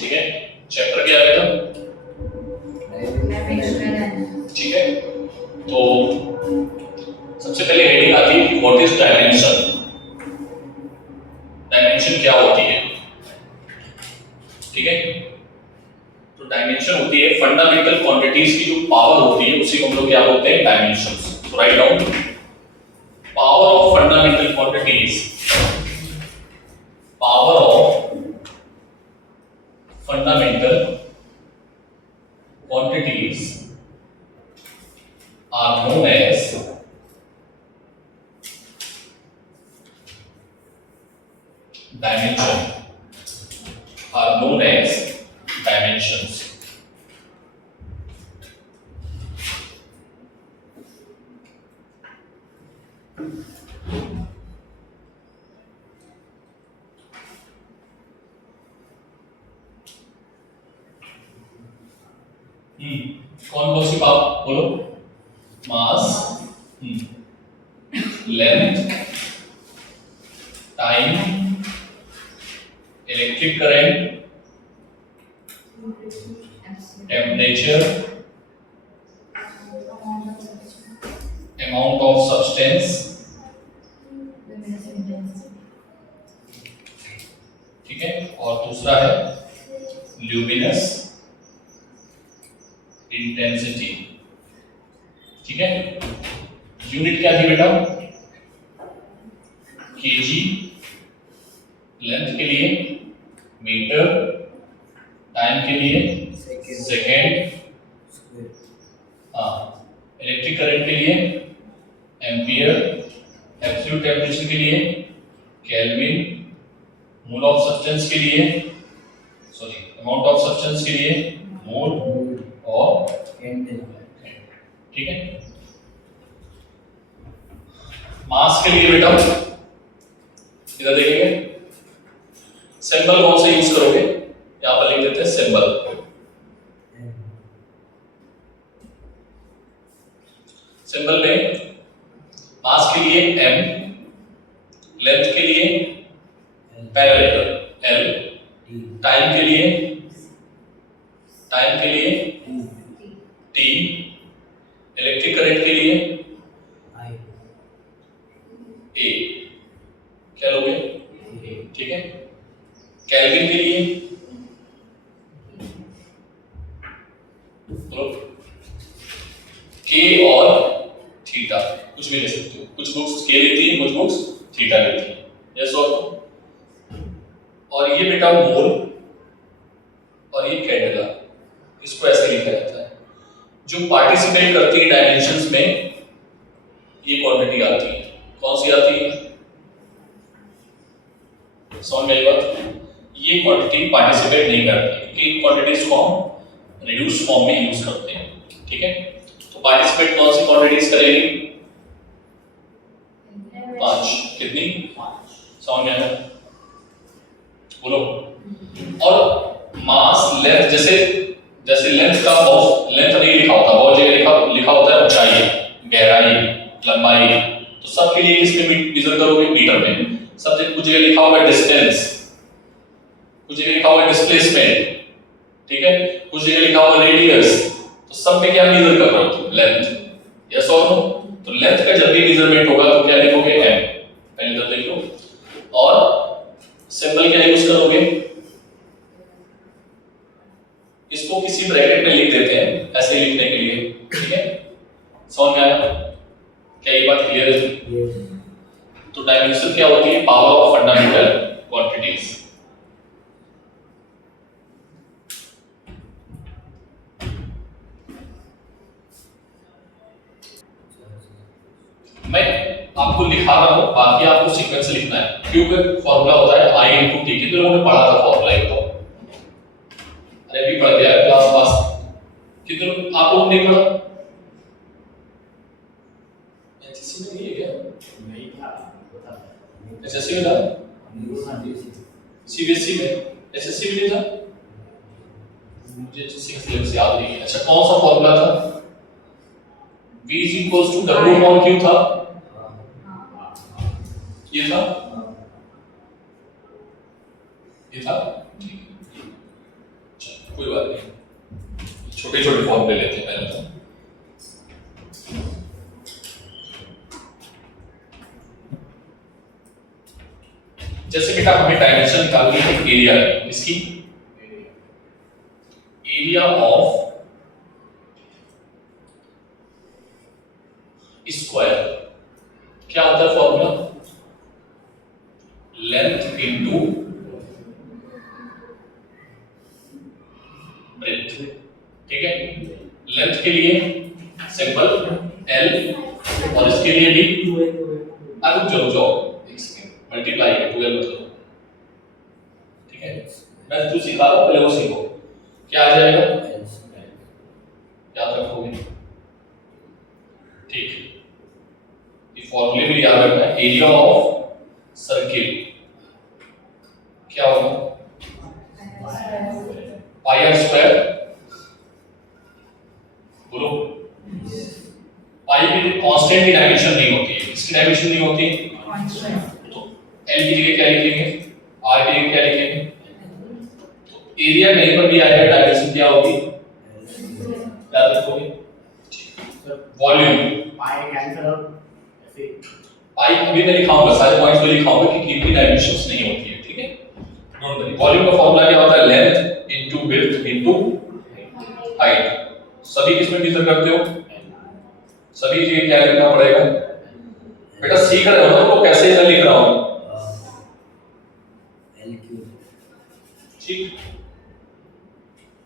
ठीक है, चैप्टर क्या है बेटा? ठीक है, तो सबसे पहले हेडिंग आती है कि व्हाट इज डायमेंशन। डायमेंशन क्या होती है? ठीक है, तो डायमेंशन होती है फंडामेंटल क्वांटिटीज की जो पावर होती है उसी को हम लोग क्या बोलते हैं? डायमेंशंस। तो write down power of fundamental quantities. Power of fundamental quantities are known as dimension, are known as dimensions. कौन कौन सी बात बोलो? Mass, length, time, electric current, temperature, amount of substance, ठीक है, और दूसरा है ल्यूमिनस इंटेंसिटी। ठीक है, यूनिट क्या थी बेटा? केजी लेंथ के लिए, मीटर टाइम के लिए, सेकेंड, हाँ, इलेक्ट्रिक करंट के लिए एम्पियर, एब्सोल्यूट टेम्परेचर के लिए केल्विन, मोल ऑफ सब्सटेंस के लिए सॉरी अमाउंट ऑफ सब्सटेंस के लिए मोल और ठीक है। मास के लिए बेटा इधर देखेंगे, सिंबल कौन सा यूज करोगे? यहां पर लिख देते हैं सिंबल। सिंबल में मास के लिए m, लेंथ के लिए पैरामीटर l, टाइम के लिए t, इलेक्ट्रिक करंट के लिए a, क्या लोगे? ठीक है, केल्विन के लिए k और थीटा, कुछ भी ले सकते हो। कुछ बुक्स k लेती है, कुछ बुक्स थीटा लेती है। यस और ये बेटा मोल और ये कैंडेला, इसको ऐसे लिखा जाता है। जो पार्टिसिपेट करती है डायमेंशंस में ये क्वांटिटी आती है। कौन सी आती है? समझ में आई बात? ये क्वांटिटी पार्टिसिपेट नहीं करती क्योंकि क्वांटिटीज को हम रिड्यूस फॉर्म में यूज करते हैं। ठीक है, तो पार्टिसिपेट कौन सी क्वांटिटीज करेगी? 5। कितनी? 5। समझ में आया? बोलो। और मास लेंथ, जैसे लेंथ का बहुत लेंथ नहीं लिखा होता, बहुत जगह लिखा होता है ऊंचाई, गहराई, लंबाई, तो सबके लिए किस में मेजर करोगे? मीटर में। सब जगह कुछ जगह लिखा होगा डिस्टेंस, कुछ जगह लिखा होगा डिस्प्लेसमेंट, ठीक है, कुछ जगह लिखा होगा रेडियस, तो सब में क्या मेजर कर रहे हो तुम? लेंथ। यस और नो? तो लेंथ का जब भी मेजरमेंट होगा तो क्या लिखोगे? m। पहले तो देख लो। और सिंबल क्या यूज करोगे? इसको किसी ब्रैकेट में लिख देते हैं ऐसे ही लिखने के लिए। ठीक है, समझ में आया? क्या ये बात क्लियर है? तो डायमेंशन क्या होती है? Power of fundamental quantities. मैं आपको लिखा रहा हूं, बाकी आपको सीक्वेंस से लिखना है। क्यू का फॉर्मूला होता है I * T। कितने लोगों ने पढ़ा था फॉर्मूला? ये तो अरे भी पढ़ दिया क्लास पास। कितने लोग आप लोगों ने नहीं पढ़ा? एचएससी में नहीं है क्या? नहीं था, एचएससी में था, सीबीएसई में, एचएससी में नहीं था। मुझे एचएससी का सिलेबस याद नहीं है। अच्छा, कौन सा फॉर्मूला था? V = W/Q था, ये था, ये था। कोई बात नहीं, छोटे छोटे फॉर्मूले लेते हैं पहले तो। जैसे बेटा हमें डायमेंशन निकालनी है एरिया की, इसकी एरिया ऑफ स्क्वायर क्या होता है फॉर्मूला, लेंथ इनटू ब्रेथ, ठीक है। लेंथ के लिए सिंपल L और इसके लिए भी अब जो मल्टीप्लाई है 12 मतलब, ठीक है। मैं जो सिखा रहा हूं पहले वो सीखो, क्या आ जाएगा याद रखोगे, ठीक। ये फॉर्मूले भी याद रखना है। एरिया ऑफ सर्किल क्या होगा, पाई आर स्क्वायर, बोलो। पाई की कांस्टेंट की डायमेंशन नहीं होती है, इसकी डायमेंशन नहीं होती, तो L की जगह क्या लिखेंगे, R की जगह क्या लिखेंगे, तो एरिया कहीं पर भी आएगा डायमेंशन क्या होगी याद रखोगे। वॉल्यूम पाई कैंसिल आउट, ऐसे पाई अभी मैं लिखाऊंगा, सारे पॉइंट्स में लिखाऊंगा कि कितनी डायमेंशंस नहीं होती है, ठीक है। Don't worry. वॉल्यूम का फॉर्मूला क्या होता है, length into width into height. सभी किस में मेजर करते हो, सभी जगह क्या लिखना पड़ेगा बेटा, सीख रहे हो ना तो कैसे मैं लिख रहा हूं, ठीक,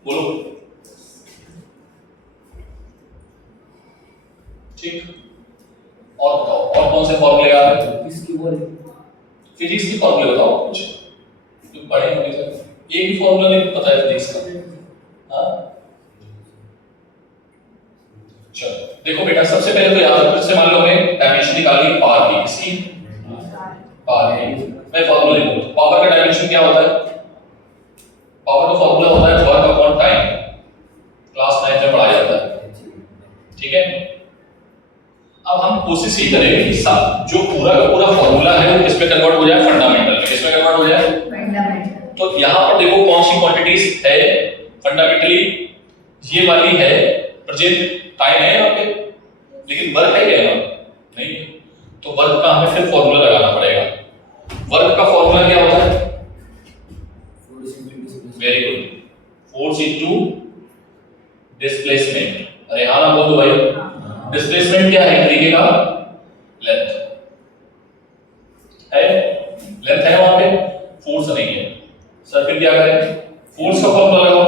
बोलो, ठीक। और बताओ और कौन से फॉर्मूले याद है, इसकी बोल फिजिक्स के फॉर्मूले बताओ कुछ तो पढ़े होंगे सर, एक भी फॉर्मूला नहीं पता है फिजिक्स का, हाँ। चलो देखो बेटा, सबसे पहले तो याद रखो, इससे मान लो हमें डायमेंशन निकालनी पावर की, किसकी, पावर की। मैं फॉर्मूला लिखूं, पावर का डायमेंशन क्या होता है, पावर का फॉर्मूला होता है वर्क अपॉन टाइम, क्लास 9 में पढ़ाया जाता है, ठीक है। अब हम कोशिश ही करेंगे कि जो पूरा का पूरा फॉर्मूला है वो किसमें कन्वर्ट हो जाए, फंडामेंटल में, किसमें कन्वर्ट हो जाए, फंडामेंटल। तो यहां पर देखो कौन सी क्वांटिटीज है फंडामेंटली, ये वाली है, प्रेजेंट टाइम है यहाँ पे, लेकिन वर्क है क्या यहाँ नहीं, तो वर्क का हमें फिर फॉर्मूला लगाना पड़ेगा। वर्क का फॉर्मूला क्या होता है, very good, force into displacement. अरे हाँ ना बोल दो भाई, डिस्प्लेसमेंट क्या है, तरीके का लेंथ है, लेंथ है वहां पे, फोर्स नहीं है। सर फिर क्या करें, फोर्स का फॉर्मूला लगाओ,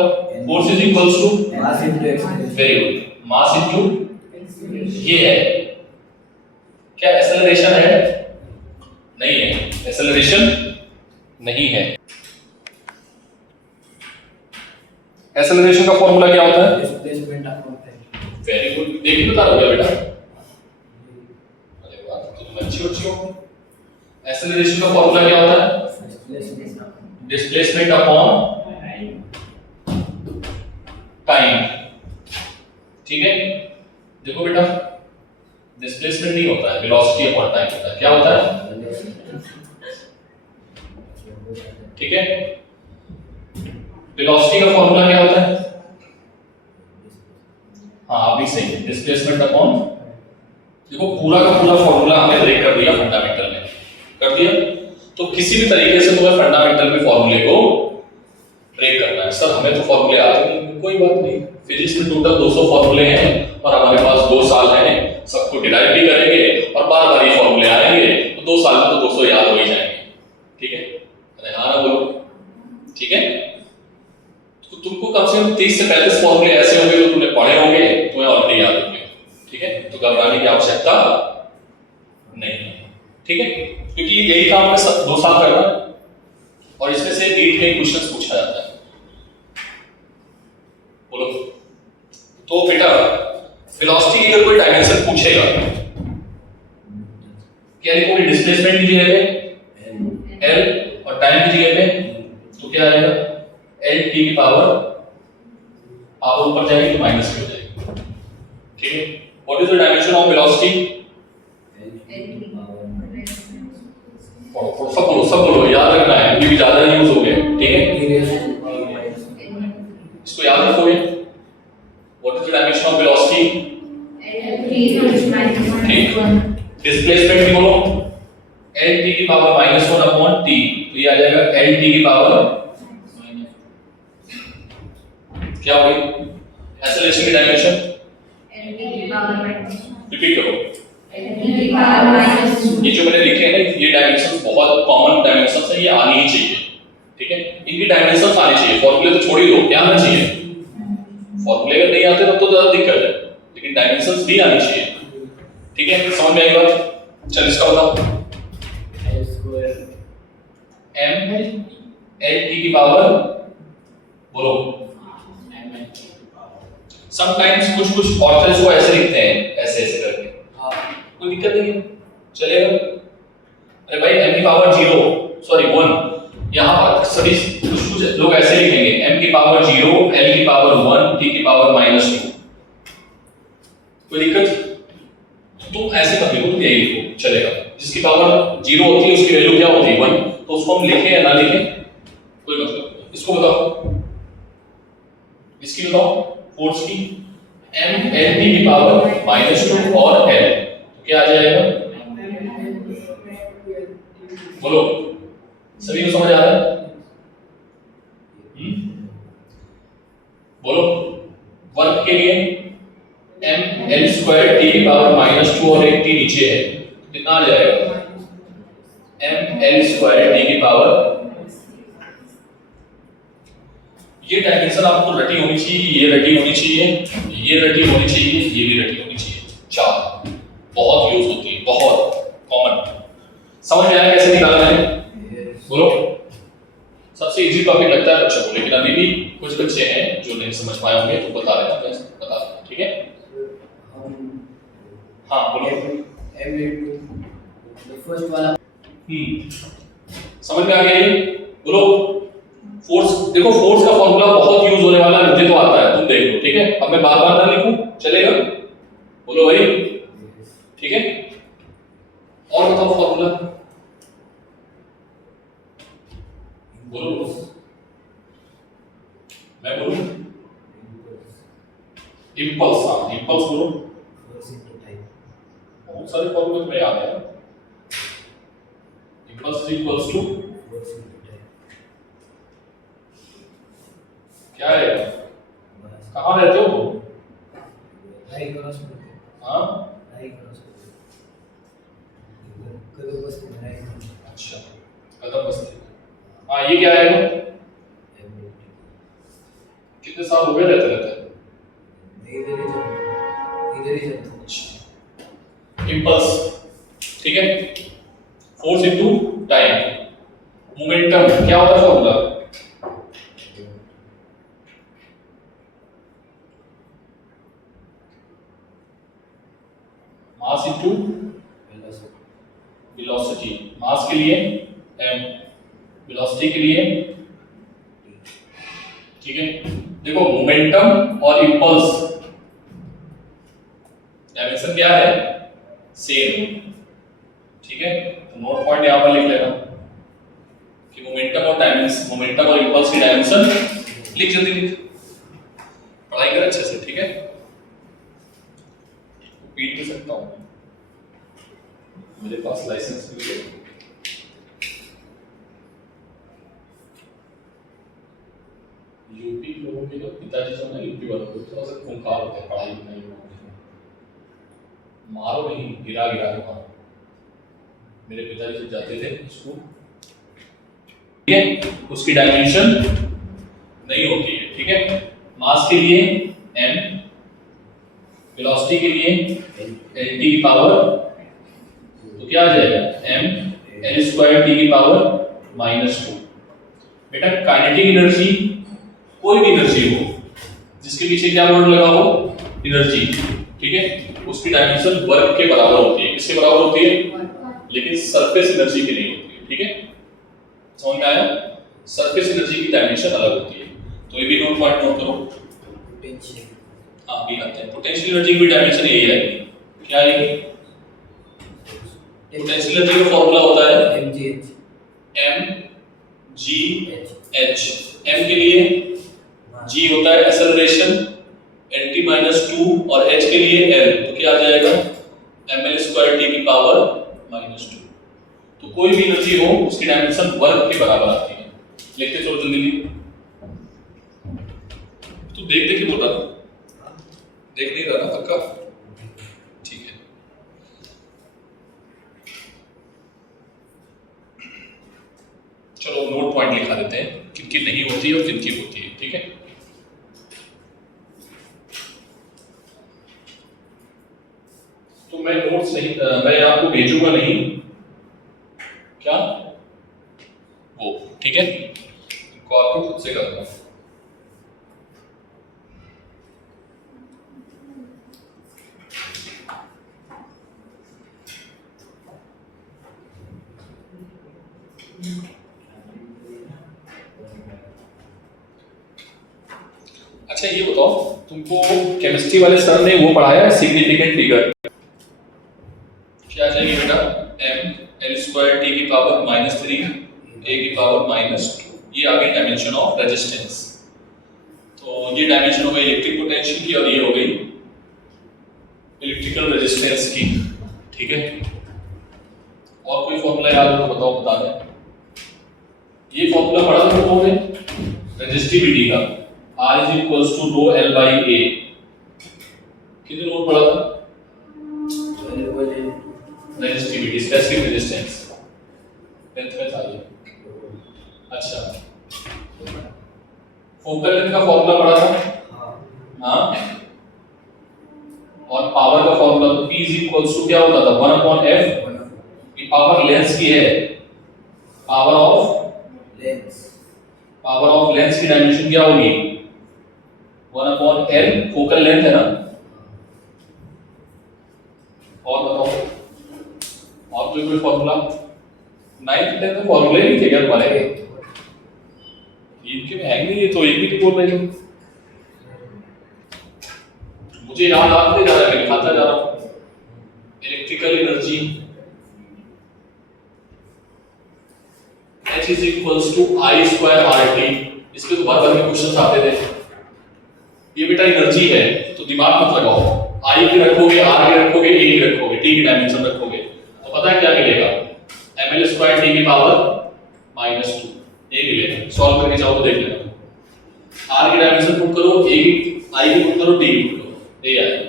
force is equals to mass into acceleration, very good, mass into ये है क्या, एक्सेलरेशन है नहीं है, एक्सेलरेशन नहीं है। एक्सेलरेशन का फॉर्मूला क्या होता है, displacement upon time, very good, देखिए बता रहा हूं बेटा, अरे वाह तुम अच्छी हो। एक्सेलरेशन का फॉर्मूला क्या होता है, डिस्प्लेसमेंट अपॉन टाइम, ठीक है। देखो बेटा, डिस्प्लेसमेंट नहीं होता है, वेलोसिटी अपॉन टाइम होता है, क्या होता है, ठीक है। वेलोसिटी का फॉर्मूला क्या होता है, हाँ अभी सही है, डिस्प्लेसमेंट अपॉन, देखो पूरा का पूरा फॉर्मूला हमने ब्रेक कर दिया फंडामेंटल में, कर दिया। तो किसी भी तरीके से तुम्हें फंडामेंटल में फॉर्मूले को ब्रेक करना है। सर हमें तो फॉर्मूले आते नहीं, कोई बात नहीं, फिजिक्स में टोटल 200 फॉर्मूले हैं और हमारे पास 2 साल हैं, सबको डिराइव भी करेंगे और बार बार ये फॉर्मूले आएंगे, तो 2 साल में तो 200 याद हो ही जाएंगे, ठीक है। अरे हाँ ना बोलो, ठीक है। तो तुमको कम से कम 30 से 35 फॉर्मूले ऐसे होंगे जो तुमने पढ़े होंगे, तुम्हें ऑलरेडी याद होंगे, ठीक है। तो घबराने की आवश्यकता नहीं है, ठीक है, क्योंकि यही काम में 2 साल करना और इसमें से 8 में क्वेश्चन पूछा जाता है, बोलो। तो बेटा वेलोसिटी की अगर कोई डायमेंशन पूछेगा, क्या लिखोगे, डिस्प्लेसमेंट की जगह पे L और टाइम की जगह पे, तो क्या आएगा, L t की पावर, आप ऊपर जाएंगे तो माइनस हो जाएगी, ठीक है। What is the dimension of velocity, सब बोलो याद रखना है क्योंकि ज्यादा यूज हो गया, ठीक है। इसको याद रखोगे। What is the dimension of velocity? Displacement भी बोलो L t की पावर -1 अपॉन t, तो ये आ जाएगा L t की पावर क्या होगी एक्सेलरेशन की डायमेंशन? रिपीट करो। ये जो मैंने लिखे हैं ना ये डायमेंशंस बहुत कॉमन डायमेंशंस हैं, ये आनी ही चाहिए, ठीक है। इनकी डायमेंशंस आनी चाहिए, फॉर्मूले तो छोड़ ही दो, क्या आना चाहिए? फॉर्मूले अगर नहीं आते तब तो ज्यादा दिक्कत है, लेकिन डायमेंशंस भी आनी चाहिए, ठीक है। समझ में आई बात? चल इसका बताओ। m L t की पावर बोलो। समटाइम्स कुछ ऑथर्स को ऐसे लिखते हैं, ऐसे ऐसे करके, कोई दिक्कत नहीं है, चलेगा। अरे भाई m की पावर 0 सॉरी 1, यहाँ पर सभी कुछ लोग ऐसे लिखेंगे m की पावर 0, L की पावर 1, t की पावर -2, कोई दिक्कत? तुम ऐसे मत लिखो, तुम यही लिखो, चलेगा। जिसकी पावर 0 होती है उसकी वैल्यू क्या होती है? 1, तो उसको हम लिखें या ना लिखें कोई मतलब। इसको बताओ, इसकी बताओ फोर्स की, m L t की पावर -2 और L, तो क्या आ जाएगा? बोलो, सभी को समझ आ रहा है? बोलो। वर्क के लिए m L स्क्वायर t की पावर -2 और एक t नीचे है, कितना आ जाएगा? m L स्क्वायर t की पावर, ये डायमेंशन आपको रटी होनी चाहिए, ये रटी होनी चाहिए, ये रटी होनी चाहिए, ये भी रटी होनी चाहिए, 4 बहुत यूज होती है, बहुत कॉमन। समझ में आया कैसे निकाला मैंने? बोलो। सबसे इजी टॉपिक लगता है बच्चों को, लेकिन अभी भी कुछ बच्चे हैं जो नहीं समझ पाए होंगे, तो बता देना, मैं बता दूंगा, ठीक है। हाँ बोलो। फर्स्ट वाला समझ में आ गया ये? बोलो। फोर्स, देखो फोर्स का फॉर्मूला बहुत यूज होने वाला है, मुझे तो आता है, तुम देख लो, ठीक है। अब मैं बार बार ना लिखूं, चलेगा? बोलो भाई, ठीक है। और बताओ फॉर्मूला, बोलो। मैं बोलूं? इंपल्स, हाँ इंपल्स बोलो। बहुत सारे फॉर्मूले तुम्हें याद है। इंपल्स इक्वल्स टू क्या है? कहाँ रहते हो तुम? हाँ अच्छा, कदम बस्ती। हाँ ये क्या है? कितने साल हो गए रहते रहते? इंपल्स, ठीक है। फोर्स इनटू टाइम, मोमेंटम क्या होता है formula? Mass into velocity. Mass के लिए m, वेलोसिटी के लिए, ठीक है। देखो मोमेंटम और इंपल्स डायमेंशन क्या है? सेम, ठीक है। तो नोट पॉइंट यहां पर लिख लेना कि मोमेंटम और डायमेंशन, मोमेंटम और इंपल्स की डायमेंशन लिख, जल्दी लिख, पढ़ाई कर अच्छे से, ठीक है। पीट भी सकता हूं, मेरे पास लाइसेंस भी है। यूपी लोगों के जो पिताजी जो है यूपी वालों को थोड़ा सा खूंखार होते हैं पढ़ाई में, मारो नहीं, गिरा गिरा के मारो। मेरे पिताजी जब जाते थे स्कूल, ठीक है, उसकी डायमेंशन नहीं होती है, ठीक है। मास के लिए m, वेलोसिटी के लिए L t की पावर, तो क्या आ जाएगा? m L स्क्वायर t की पावर -2। बेटा काइनेटिक एनर्जी, कोई भी एनर्जी हो जिसके पीछे क्या वर्ड लगा हो, एनर्जी, ठीक है, उसकी डायमेंशन वर्क के बराबर होती है। किसके बराबर होती है? लेकिन सरफेस एनर्जी की नहीं होती है, ठीक है। समझ में आया? सरफेस एनर्जी की डायमेंशन अलग होती है, तो ये भी नोट पॉइंट नोट करो। हाँ भी आते हैं, पोटेंशियल एनर्जी की डायमेंशन यही है, क्या है? पोटेंशियल एनर्जी का फॉर्मूला होता है mgh। m के लिए g होता है एक्सेलरेशन nt माइनस 2 और h के लिए l, तो क्या आ जाएगा ml स्क्वायर t की पावर माइनस 2। तो कोई भी एनर्जी हो उसकी डायमेंशन वर्क के बराबर आती है। लिखते चलो जल्दी। तो देख देख के बोल रहा था, देख नहीं रहा ना पक्का? ठीक है। चलो नोट पॉइंट लिखा देते हैं, किनकी नहीं होती है और किनकी होती है, ठीक है। तो मैं नोट्स नहीं, मैं आपको भेजूंगा नहीं, क्या वो, ठीक है, इनको आपको खुद से करना है। अच्छा ये बताओ, तुमको केमिस्ट्री वाले सर ने वो पढ़ाया है सिग्निफिकेंट फिगर? क्या चाहिए बेटा? m l स्क्वायर t की पावर माइनस 3 a की पावर माइनस 2, ये आ गई डायमेंशन ऑफ रेजिस्टेंस। तो ये डायमेंशन हो गई इलेक्ट्रिक पोटेंशियल की और ये हो गई इलेक्ट्रिकल रेजिस्टेंस की, ठीक है। और कोई फॉर्मूला याद हो तो बताओ, बता दें। ये फॉर्मूला पढ़ा था लोगों ने रेजिस्टिविटी का, R is equals to rho L by A, कितने नोट पढ़ा था? रेजिस्टिविटी, स्पेसिफिक रेजिस्टेंस, 10th में था ये। अच्छा, फोकल लेंथ का फॉर्मूला पढ़ा था? हाँ। और पावर का फॉर्मूला तो P is equals to क्या होता था? 1 upon F, ये पावर लेंस की है, पावर ऑफ लेंस की डायमेंशन क्या होगी? 1 upon L, फोकल लेंथ है ना। और बताओ, और कोई फॉर्मूला? 9th 10th में फॉर्मूले नहीं थे क्या तुम्हारे? इनके में है नहीं, ये तो एक भी नहीं बोल रहे हो। मुझे याद आते जा रहा है, लिखाता जा रहा हूं। Electrical energy H is equals to I square RT, इसके तो बार बार के क्वेश्चन आते थे। ये बेटा एनर्जी है तो दिमाग मत लगाओ, I की रखोगे, R की रखोगे, A की रखोगे, T की डायमेंशन रखोगे, तो पता है क्या मिलेगा? ml स्क्वायर t की पावर माइनस 2, ये मिलेगा। सॉल्व करके जाओ तो देख लेना। R की डायमेंशन पुट करो, A की, I की पुट करो, T की पुट करो, ये आएगा,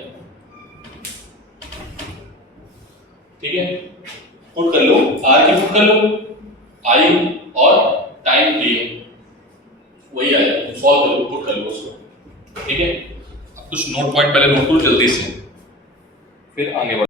ठीक है। पुट कर लो, R की पुट कर लो, I और टाइम T वही आएगा। सॉल्व कर लो, पुट कर लो उसको, ठीक है। अब कुछ नोट पॉइंट पहले नोट करो जल्दी से, फिर आगे बढ़ो।